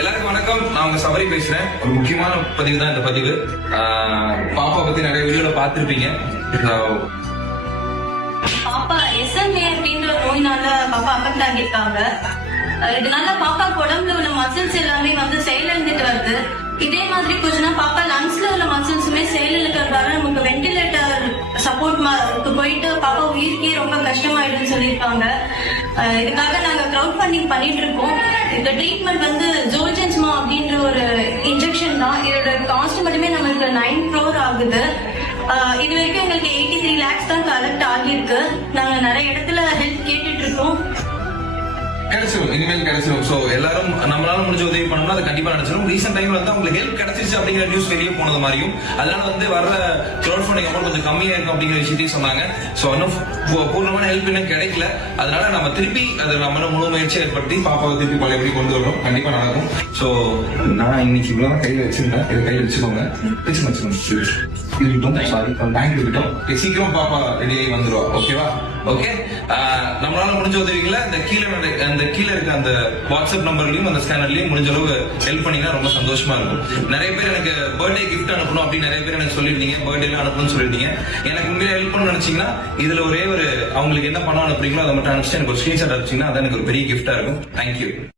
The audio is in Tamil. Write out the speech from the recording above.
எல்லாருக்கும் வணக்கம். நான் உங்க சபரி பேசுறேன். ஒரு முக்கியமான பதிவு தான் இந்த பதிவு. பாப்பா பத்தி நிறைய வீடியோல பாத்திருப்பீங்க. பாப்பா SMA அப்படின்ற நோயினால பாப்பா அஃபெக்ட் ஆகியிருக்காங்க. இதனால பாப்பா உடம்புல உள்ள மசில்ஸ் எல்லாமே செயலிழந்துட்டு வருது. இதே மாதிரி போச்சுன்னா பாப்பா லங்ஸ்ல உள்ள மசில்ஸுமே செயலிழக்கிறதால நமக்கு வெண்டிலேட்டர் சப்போர்ட் போயிட்டு பாப்பா உயிருக்கே ரொம்ப கஷ்டமாயிடுன்னு சொல்லியிருக்காங்க. இதுக்காக நாங்க கிரவுட் ஃபண்டிங் பண்ணிட்டு இருக்கோம். இந்த ட்ரீட்மெண்ட் ஜோல்ஜென்ஸ்மா அப்படின்ற ஒரு இன்ஜெக்ஷன் தான். இதோட காஸ்ட் மட்டுமே நமக்கு 9 crore ஆகுது. இது வரைக்கும் எங்களுக்கு 83 lakhs தான் கலெக்ட் ஆகியிருக்கு. நாங்க நிறைய இடத்துல ஹெல்ப் கேட்டுட்டு இருக்கோம். கிடைச்சிடும், இனிமேல் கிடைச்சிடும். சோ எல்லாரும் நம்மளால முடிஞ்ச உதவி பண்ணோம்னா அதை கண்டிப்பா நினைச்சிடும். ரீசெண்ட் டைம்ல உங்களுக்கு ஹெல்ப் கிடைச்சிருச்சு அப்படிங்கிற நியூஸ் வெளியே போனது மாதிரியும், அதனால வர்ற கிரவுட் ஃபண்டிங் அமௌண்ட் கொஞ்சம் கம்மியா இருக்கும் அப்படிங்கிற விஷயத்தையும் சொன்னாங்க. சோ இன்னும் பூர்ணமான ஹெல்ப் இன்னும் கிடைக்கல. அதனால நம்ம திருப்பி அதை நம்ம முழு முயற்சி ஏற்படுத்தி பாப்பாவை திருப்பி பழையபடி கொண்டு வரோம். கண்டிப்பா நடக்கும். சோ நான் இன்னைக்கு இவ்வளவு கையில வச்சிருந்தேன். இதை கையில வச்சுக்கோங்க. சீக்கிரம் பாப்பா ரெடி ஆகி வந்துருவா. ஓகேவா? ஓகே. நம்மளால முடிஞ்ச உதவிகளை இந்த கீழே இருக்க அந்த வாட்ஸ்அப் நம்பர்லயும் அந்த ஸ்கேனர்லயும் முடிஞ்ச அளவு ஹெல்ப் பண்ணீங்கன்னா ரொம்ப சந்தோஷமா இருக்கும். நிறைய பேர் எனக்கு பர்த்டே கிஃப்ட் அனுப்பணும் அப்படின்னு நிறைய பேர் எனக்கு சொல்லிருந்தீங்க. பர்த்டேல அனுப்பணும்னு சொல்லிருந்தீங்க. எனக்கு உண்மையில ஹெல்ப் பண்ணணும்னு நினைச்சீங்கன்னா இதுல ஒரே ஒரு அவங்களுக்கு என்ன பணம் அனுப்புறீங்களோ அதை மட்டும் அனுப்பிச்சு எனக்கு ஒரு ஸ்கிரீன்ஷாட் அனுப்பிச்சீங்கன்னா அது எனக்கு ஒரு பெரிய கிஃப்டா இருக்கும். தேங்க்யூ.